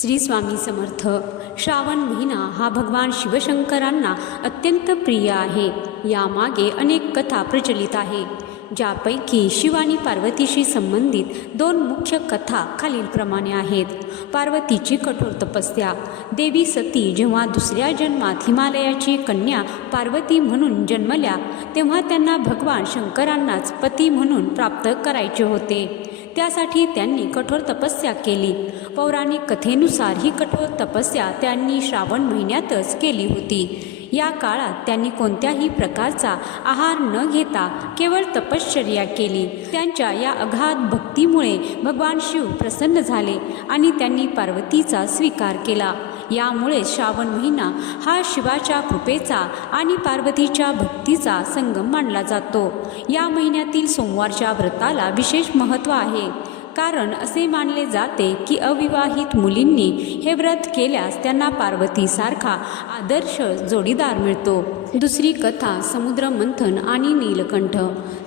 श्री स्वामी समर्थ. श्रावण महिना हा भगवान शिवशंकरांना अत्यंत प्रिय आहे. यामागे अनेक कथा प्रचलित आहे. ज्यापैकी शिव आणि पार्वतीशी संबंधित दोन मुख्य कथा खालीलप्रमाणे आहेत. पार्वतीची कठोर तपस्या देवी सती जेव्हा दुसऱ्या जन्मात हिमालयाची कन्या पार्वती म्हणून जन्मल्या तेव्हा त्यांना भगवान शंकरांनाच पती म्हणून प्राप्त करायचे होते. त्यासाठी त्यांनी कठोर तपस्या केली. पौराणिक कथेनुसार ही कठोर तपस्या त्यांनी श्रावण महिन्यातच केली होती. या काळात त्यांनी कोणत्याही प्रकारचा आहार न घेता केवळ तपश्चर्या केली. त्यांच्या या अगाध भक्तीमुळे भगवान शिव प्रसन्न झाले आणि त्यांनी पार्वतीचा स्वीकार केला. यामुळे श्रावण महिना हा शिवाच्या कृपेचा आणि पार्वतीच्या भक्तीचा संगम मानला जातो. या महिन्यातील सोमवारच्या व्रताला विशेष महत्त्व आहे. कारण असे मानले जाते की अविवाहित मुलींनी हे व्रत केल्यास त्यांना पार्वतीसारखा आदर्श जोडीदार मिळतो. दुसरी कथा समुद्रमंथन आणि नीलकंठ.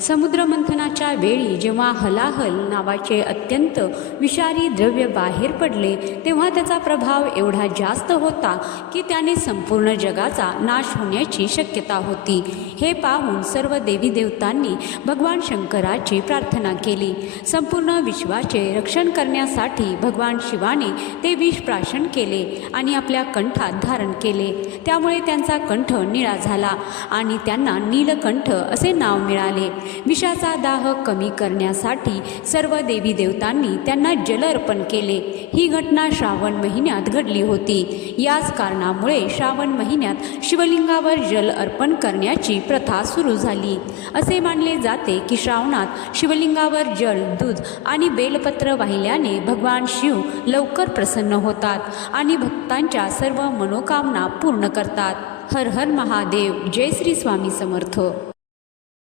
समुद्रमंथनाच्या वेळी जेव्हा हलाहल नावाचे अत्यंत विषारी द्रव्य बाहेर पडले तेव्हा त्याचा प्रभाव एवढा जास्त होता की त्याने संपूर्ण जगाचा नाश होण्याची शक्यता होती. हे पाहून सर्व देवी देवतांनी भगवान शंकराची प्रार्थना केली. संपूर्ण विश्वाचे रक्षण करण्यासाठी भगवान शिवाने ते विष प्राशन केले आणि आपल्या कंठात धारण केले. त्यामुळे त्यांचा कंठ निळा झाला. झाला आणि त्यांना नीलकंठ असे नाव मिळाले. विषाचा दाह कमी करण्यासाठी सर्व देवी देवतांनी त्यांना जल अर्पण केले. ही घटना श्रावण महिन्यात घडली होती. याच कारणामुळे श्रावण महिन्यात शिवलिंगावर जल अर्पण करण्याची प्रथा सुरू झाली. असे मानले जाते की श्रावणात शिवलिंगावर जल दूध आणि बेलपत्र वाहिल्याने भगवान शिव लवकर प्रसन्न होतात आणि भक्तांच्या सर्व मनोकामना पूर्ण करतात. हर हर महादेव जय श्री स्वामी समर्थ.